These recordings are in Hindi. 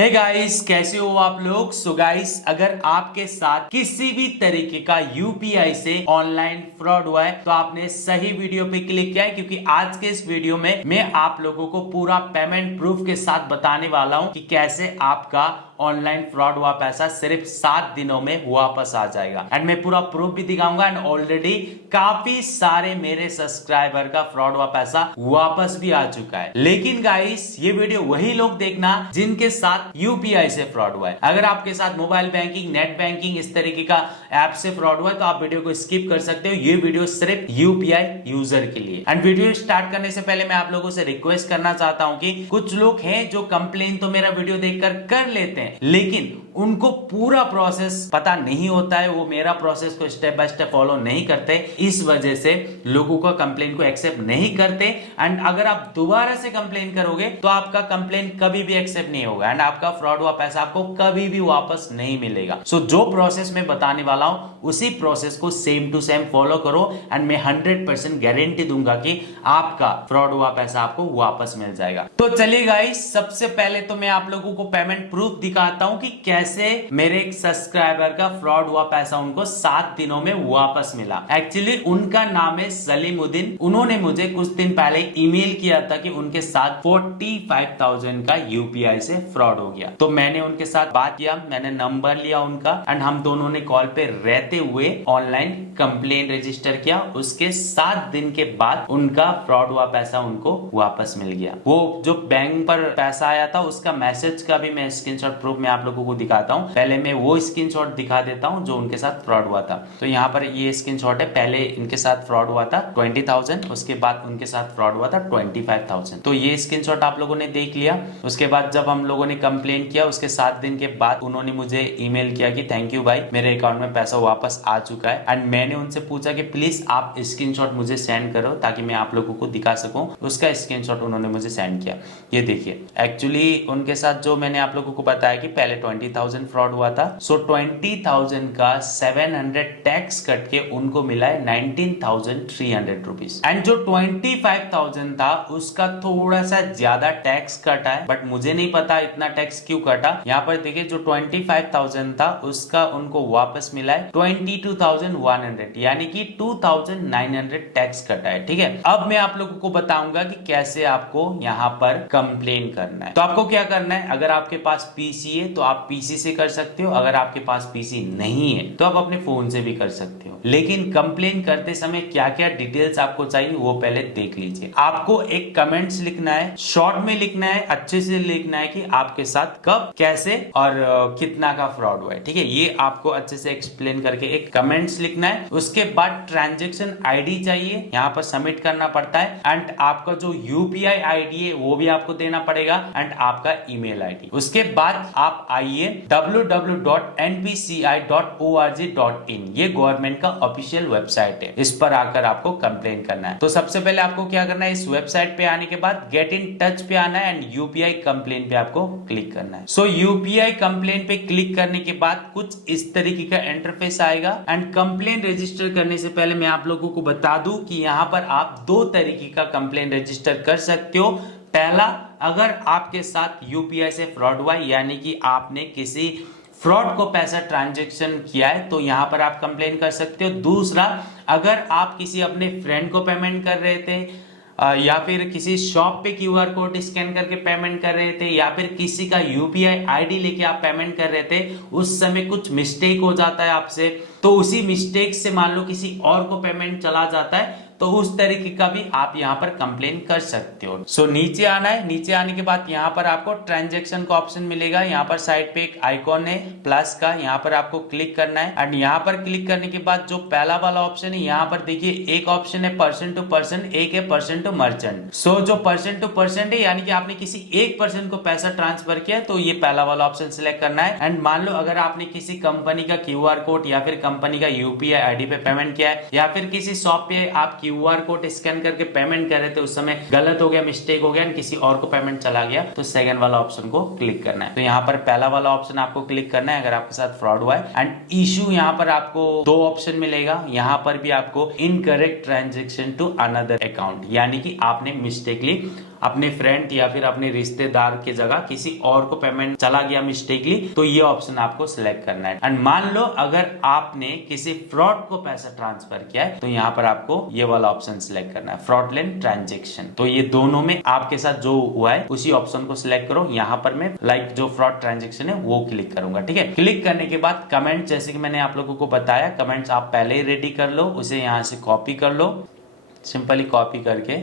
हे गाइस, कैसे हो आप लोग। सो गाइस, अगर आपके साथ किसी भी तरीके का यूपीआई से ऑनलाइन फ्रॉड हुआ है तो आपने सही वीडियो पे क्लिक किया है, क्योंकि आज के इस वीडियो में मैं आप लोगों को पूरा पेमेंट प्रूफ के साथ बताने वाला हूं कि कैसे आपका ऑनलाइन फ्रॉड हुआ पैसा सिर्फ 7 दिनों में वापस आ जाएगा। एंड मैं पूरा प्रूफ भी दिखाऊंगा। एंड ऑलरेडी काफी सारे मेरे सब्सक्राइबर का फ्रॉड हुआ पैसा वापस भी आ चुका है। लेकिन गाइस, ये वीडियो वही लोग देखना जिनके साथ यूपीआई से फ्रॉड हुआ है। अगर आपके साथ मोबाइल बैंकिंग, नेट बैंकिंग, इस तरीके का ऐप से फ्रॉड हुआ है तो आप वीडियो को स्किप कर सकते हो। ये वीडियो सिर्फ यूपीआई यूजर के लिए। एंड वीडियो स्टार्ट करने से पहले मैं आप लोगों से रिक्वेस्ट करना चाहता हूं कि कुछ लोग हैं जो कंप्लेन तो मेरा वीडियो देखकर कर लेते हैं, लेकिन उनको पूरा प्रोसेस पता नहीं होता है, वो मेरा प्रोसेस को स्टेप बाय स्टेप फॉलो नहीं करते, इस वजह से लोगों का कंप्लेन को एक्सेप्ट नहीं करते। एंड अगर आप दोबारा से कंप्लेन करोगे तो आपका कंप्लेन कभी भी एक्सेप्ट नहीं होगा एंड आपका फ्रॉड हुआ पैसा आपको कभी भी वापस नहीं मिलेगा। सो जो प्रोसेस मैं बताने वाला हूं उसी प्रोसेस को सेम टू सेम फॉलो करो एंड मैं 100% गारंटी दूंगा कि आपका फ्रॉड हुआ पैसा आपको वापस मिल जाएगा। तो चलिए गाइस, सबसे पहले तो मैं आप लोगों को पेमेंट प्रूफ दिखाता हूं कि कैसे मेरे एक सब्सक्राइबर का फ्रॉड हुआ पैसा उनको 7 दिनों में वापस मिला। एक्चुअली उनका नाम है सलीमुद्दीन। उन्होंने मुझे कुछ दिन पहले ईमेल किया था कि उनके साथ 45,000 का यूपीआई से फ्रॉड हो गया। तो मैंने उनके साथ बात किया, मैंने नंबर लिया उनका एंड हम दोनों ने कॉल पे रहते हुए ऑनलाइन कंप्लेन रजिस्टर किया। उसके 7 दिन के बाद उनका फ्रॉड हुआ पैसा उनको वापस मिल गया। वो जो बैंक पर पैसा आया था उसका मैसेज का भी मैं स्क्रीनशॉट प्रूफ में आप लोगों को दिखाता हूं। पहले मैं वो स्क्रीनशॉट दिखा देता हूं जो उनके साथ फ्रॉड हुआ था। तो यहाँ पर ये स्क्रीनशॉट है। पहले इनके साथ फ्रॉड हुआ था 20,000, उसके बाद उनके साथ फ्रॉड हुआ था 25,000। तो ये स्क्रीनशॉट आप लोगों ने देख लिया। उसके बाद जब हम लोगों ने कंप्लेन किया उसके 7 दिन के बाद उन्होंने मुझे ईमेल किया कि थैंक यू भाई, मेरे अकाउंट में पैसा वापस आ चुका है। एंड मैंने उनसे पूछा कि प्लीज आप स्क्रीनशॉट मुझे सेंड करो ताकि मैं आप लोगों को दिखा सकूं। उसका स्क्रीनशॉट उन्होंने मुझे सेंड किया। ये देखिए, एक्चुअली उनके साथ जो मैंने आप लोगों को बताया कि पहले 20,000 फ्रॉड हुआ था। सो 20,000 का 700 टैक्स कट के उनको मिला है 19,300 रुपीज। एंड जो 25,000 था उसका थोड़ा सा ज्यादा टैक्स कटा है, बट मुझे नहीं पता इतना टैक्स क्यों कटा। यहाँ पर देखिए, जो 25,000 था उसका उनको वापस मिला है 22,100, यानी कि 2,900 टैक्स कटा है। ठीक है, अब मैं आप लोगों को बताऊंगा कि कैसे आपको यहाँ पर कंप्लेन करना है। तो आपको क्या करना है, अगर आपके पास पीसी है तो आप पीसी से कर सकते हो, अगर आपके पास पीसी नहीं है तो आप अपने फोन से भी कर सकते हो। लेकिन कंप्लेन करते समय क्या क्या डिटेल्स आपको चाहिए वो पहले देख लीजिए। आपको एक कमेंट्स लिखना है, शॉर्ट में लिखना है, अच्छे से लिखना है कि आपके साथ कब, कैसे और कितना का फ्रॉड हुआ है। ठीक है, ये आपको अच्छे से एक्सप्लेन करके एक कमेंट्स लिखना है। उसके बाद ट्रांजेक्शन आईडी चाहिए, यहाँ पर सबमिट करना पड़ता है। एंड आपका जो यूपीआई आईडी है वो भी आपको देना पड़ेगा एंड आपका ईमेल आईडी। उसके बाद आप आइए www.npci.org.in, ये गवर्नमेंट का ऑफिशियल वेबसाइट है। इस पर आकर आपको कंप्लेन करना है। तो सबसे पहले आपको क्या करना है, इस वेबसाइट पे आने के बाद गेट इन टच पे आना है एंड यूपीआई कंप्लेन पे आपको क्लिक करना है। सो यूपीआई कंप्लेन पे क्लिक करने के बाद कुछ इस तरीके का इंटरफेस आएगा। एंड कंप्लेन रजिस्टर करने से पहले मैं आप लोगों को बता दूं कि यहाँ पर आप 2 तरीके का कंप्लेन रजिस्टर कर सकते हो। पहला, अगर आपके साथ यूपीआई से फ्रॉड हुआ, यानी कि आपने किसी फ्रॉड को पैसा ट्रांजैक्शन किया है, तो यहां पर आप कंप्लेन कर सकते हो। दूसरा, अगर आप किसी अपने फ्रेंड को पेमेंट कर रहे थे या फिर किसी शॉप पे क्यूआर कोड स्कैन करके पेमेंट कर रहे थे या फिर किसी का यूपीआई आईडी लेके आप पेमेंट कर रहे थे, उस समय कुछ मिस्टेक हो जाता है आपसे, तो उसी मिस्टेक से मान लो किसी और को पेमेंट चला जाता है, तो उस तरीके का भी आप यहाँ पर कंप्लेन कर सकते हो। सो नीचे आना है। नीचे आने के बाद यहाँ पर आपको ट्रांजैक्शन का ऑप्शन मिलेगा। यहाँ पर साइड पे एक आइकॉन है प्लस का, यहाँ पर आपको क्लिक करना है। एंड यहाँ पर क्लिक करने के बाद जो पहला वाला ऑप्शन है, यहाँ पर देखिए एक ऑप्शन है पर्सन टू पर्सन, एक है पर्सन टू मर्चेंट। सो जो पर्सन टू पर्सन है, यानी कि आपने किसी एक पर्सन को पैसा ट्रांसफर किया, तो ये पहला वाला ऑप्शन सिलेक्ट करना है। एंड मान लो अगर आपने किसी कंपनी का क्यूआर कोड या फिर कंपनी का यूपीआई आईडी पे पेमेंट किया है या फिर किसी शॉप पे आप क्यूआर कोड स्कैन करके पेमेंट कर रहे थे, उस समय गलत हो गया, मिस्टेक हो गया, किसी और को पेमेंट चला गया, तो सेकंड वाला ऑप्शन को क्लिक करना है। तो यहाँ पर पहला वाला ऑप्शन आपको क्लिक करना है अगर आपके साथ फ्रॉड हुआ है। एंड इशू, यहाँ पर आपको 2 ऑप्शन मिलेगा। यहाँ पर भी आपको incorrect transaction to another account, यानी कि आपने मिस्टेकली अपने फ्रेंड या फिर अपने रिश्तेदार की जगह किसी और को पेमेंट चला गया मिस्टेकली, तो ये ऑप्शन आपको सिलेक्ट करना है। एंड मान लो अगर आपने किसी फ्रॉड को पैसा ट्रांसफर किया है तो यहाँ पर आपको ये वाला ऑप्शन सिलेक्ट करना है, फ्रॉडलेंट ट्रांजेक्शन। तो ये दोनों में आपके साथ जो हुआ है उसी ऑप्शन को सिलेक्ट करो। यहाँ पर मैं लाइक जो फ्रॉड ट्रांजेक्शन है वो क्लिक करूंगा, ठीक है। क्लिक करने के बाद कमेंट, जैसे कि मैंने आप लोगों को बताया, कमेंट्स आप पहले ही रेडी कर लो, उसे यहाँ से कॉपी कर लो, सिंपली कॉपी करके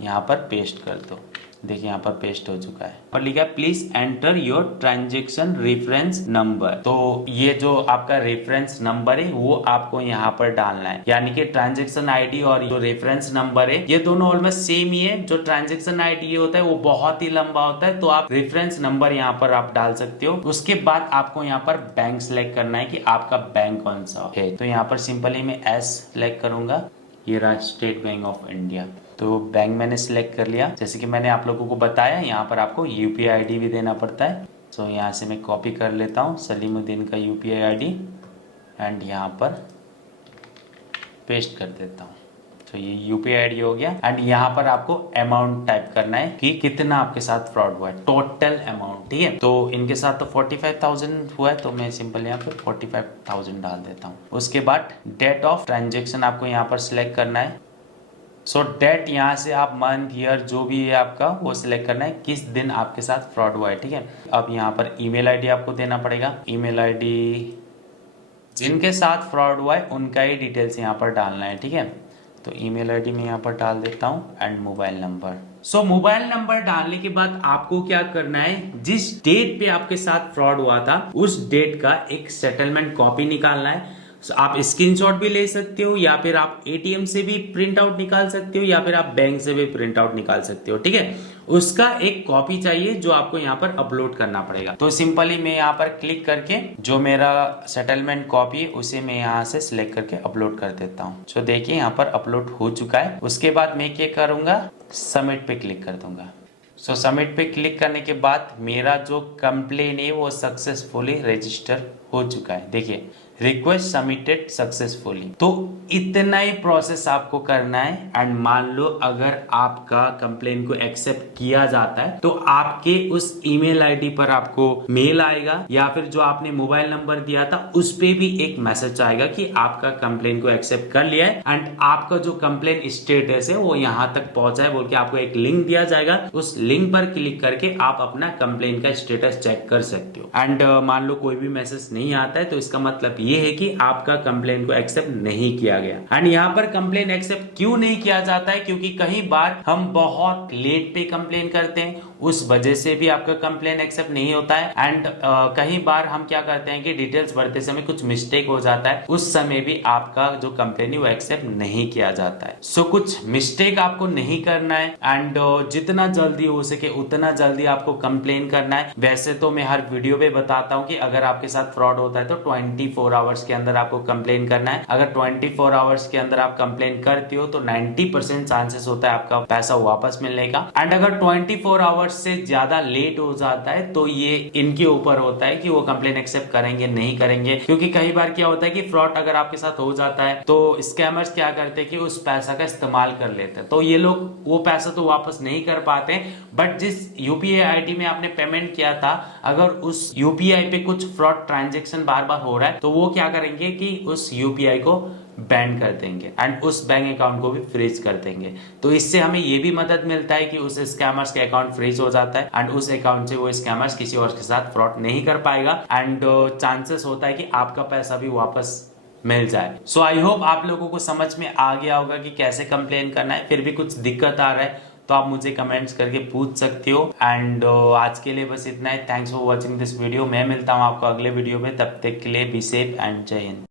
यहाँ पर पेस्ट कर दो। देखिए यहाँ पर पेस्ट हो चुका है और लिखा है please enter your transaction reference number. तो ये जो आपका रेफरेंस नंबर है वो आपको यहाँ पर डालना है, यानी कि ट्रांजेक्शन आईडी और जो रेफरेंस नंबर है ये दोनों ऑलमोस्ट सेम ही है। जो ट्रांजेक्शन आईडी होता है वो बहुत ही लंबा होता है, तो आप रेफरेंस नंबर यहाँ पर आप डाल सकते हो। उसके बाद आपको यहाँ पर बैंक सिलेक्ट करना है कि आपका बैंक कौन सा है। तो यहाँ पर सिंपली मैं एस सिलेक्ट करूंगा, ये रहा स्टेट बैंक ऑफ इंडिया। तो बैंक मैंने सिलेक्ट कर लिया। जैसे कि मैंने आप लोगों को बताया यहाँ पर आपको यूपीआई आईडी भी देना पड़ता है। तो यहाँ से मैं कॉपी कर लेता हूँ सलीमुद्दीन का यूपीआई आईडी एंड यहाँ पर पेस्ट कर देता हूँ। तो ये यूपीआई आईडी हो गया एंड यहाँ पर आपको अमाउंट टाइप करना है कि कितना आपके साथ फ्रॉड हुआ है, टोटल अमाउंट, ठीक है। तो इनके साथ तो 45,000 हुआ है, तो मैं सिंपल यहाँ पे 45,000 डाल देता हूँ। उसके बाद डेट ऑफ ट्रांजेक्शन आपको यहाँ पर सिलेक्ट करना है। सो डेट यहाँ से आप मंथ ईयर जो भी है आपका वो सिलेक्ट करना है, किस दिन आपके साथ फ्रॉड हुआ है, ठीक है। अब यहाँ पर ईमेल आईडी आपको देना पड़ेगा। ईमेल आईडी जिनके साथ फ्रॉड हुआ है उनका ही डिटेल्स यहाँ पर डालना है, ठीक है। तो ईमेल आईडी में यहाँ पर डाल देता हूँ and mobile number. So mobile number डालने के बाद आपको क्या करना है, जिस डेट पे आपके साथ फ्रॉड हुआ था उस डेट का एक सेटलमेंट कॉपी निकालना है। आप स्क्रीनशॉट भी ले सकते हो या फिर आप एटीएम से भी प्रिंट आउट निकाल सकते हो या फिर आप बैंक से भी प्रिंट आउट निकाल सकते हो, ठीक है। उसका एक कॉपी चाहिए जो आपको यहाँ पर अपलोड करना पड़ेगा। तो सिंपली मैं यहाँ पर क्लिक करके जो मेरा सेटलमेंट कॉपी है उसे मैं यहाँ से सिलेक्ट करके अपलोड कर देता हूँ। तो देखिए यहाँ पर अपलोड हो चुका है। उसके बाद मैं क्या करूंगा, सबमिट पे क्लिक कर दूंगा। सो सबमिट पे क्लिक करने के बाद मेरा जो कंप्लेन है वो सक्सेसफुली रजिस्टर हो चुका है। देखिए रिक्वेस्ट सबमिटेड सक्सेसफुली। तो इतना ही प्रोसेस आपको करना है एंड मान लो अगर आपका कंप्लेन को एक्सेप्ट किया जाता है तो आपके उस ईमेल आईडी पर आपको मेल आएगा या फिर जो आपने मोबाइल नंबर दिया था उस पे भी एक मैसेज आएगा कि आपका कंप्लेन को एक्सेप्ट कर लिया है एंड आपका जो कंप्लेन स्टेटस है वो यहाँ तक पहुंचा है बोल के आपको एक लिंक दिया जाएगा। उस लिंक पर क्लिक करके आप अपना कंप्लेन का स्टेटस चेक कर सकते हो। एंड मान लो कोई भी मैसेज नहीं आता है तो इसका मतलब ये है कि आपका कंप्लेन को एक्सेप्ट नहीं किया गया। एंड यहाँ पर कंप्लेन एक्सेप्ट क्यों नहीं किया जाता है, क्योंकि कई बार हम बहुत लेट पे कंप्लेन करते हैं, उस वजह से भी आपका कंप्लेन एक्सेप्ट नहीं होता है। एंड कई बार हम क्या करते हैं कि डिटेल्स भरते समय कुछ मिस्टेक हो जाता है, उस समय भी आपका जो कंप्लेन है वो एक्सेप्ट नहीं किया जाता है। सो कुछ मिस्टेक आपको नहीं करना है एंड जितना जल्दी हो सके उतना जल्दी आपको कंप्लेन करना है। वैसे तो मैं हर वीडियो पे बताता हूँ कि अगर आपके साथ फ्रॉड होता है तो 24 आवर्स के अंदर आपको कंप्लेन करना है। अगर 24 आवर्स के अंदर आप कंप्लेन करते हो तो 90% चांसेस होता है आपका पैसा वापस मिलने का। एंड अगर 24 आवर्स से ज्यादा लेट हो जाता है तो ये इनके ऊपर होता है कि वो कंप्लेन एक्सेप्ट करेंगे नहीं करेंगे। क्योंकि कई बार क्या होता है कि फ्रॉड अगर आपके साथ हो जाता है तो स्कैमर्स क्या करते हैं कि उस पैसा का इस्तेमाल कर लेते हैं, तो ये लोग वो पैसा तो वापस नहीं कर पाते। बट जिस यूपीआई आईडी में आपने पेमेंट किया था, अगर उस यूपीआई पे कुछ फ्रॉड ट्रांजेक्शन बार बार हो रहा है तो वो क्या करेंगे कि उस यूपीआई को बैन कर देंगे एंड उस बैंक अकाउंट को भी फ्रीज कर देंगे। तो इससे हमें ये भी मदद मिलता है कि उस स्कैमर्स के अकाउंट फ्रीज हो जाता है एंड उस अकाउंट से वो स्कैमर्स किसी और के साथ फ्रॉड नहीं कर पाएगा एंड चांसेस होता है कि आपका पैसा भी वापस मिल जाए। सो आई होप आप लोगों को समझ में आ गया होगा कि कैसे कंप्लेन करना है। फिर भी कुछ दिक्कत आ रहा है तो आप मुझे कमेंट्स करके पूछ सकते हो। एंड आज के लिए बस इतना ही। Thanks for watching this video. मैं मिलता हूँ आपको अगले वीडियो में, तब तक के लिए बी सेफ एंड जय हिंद।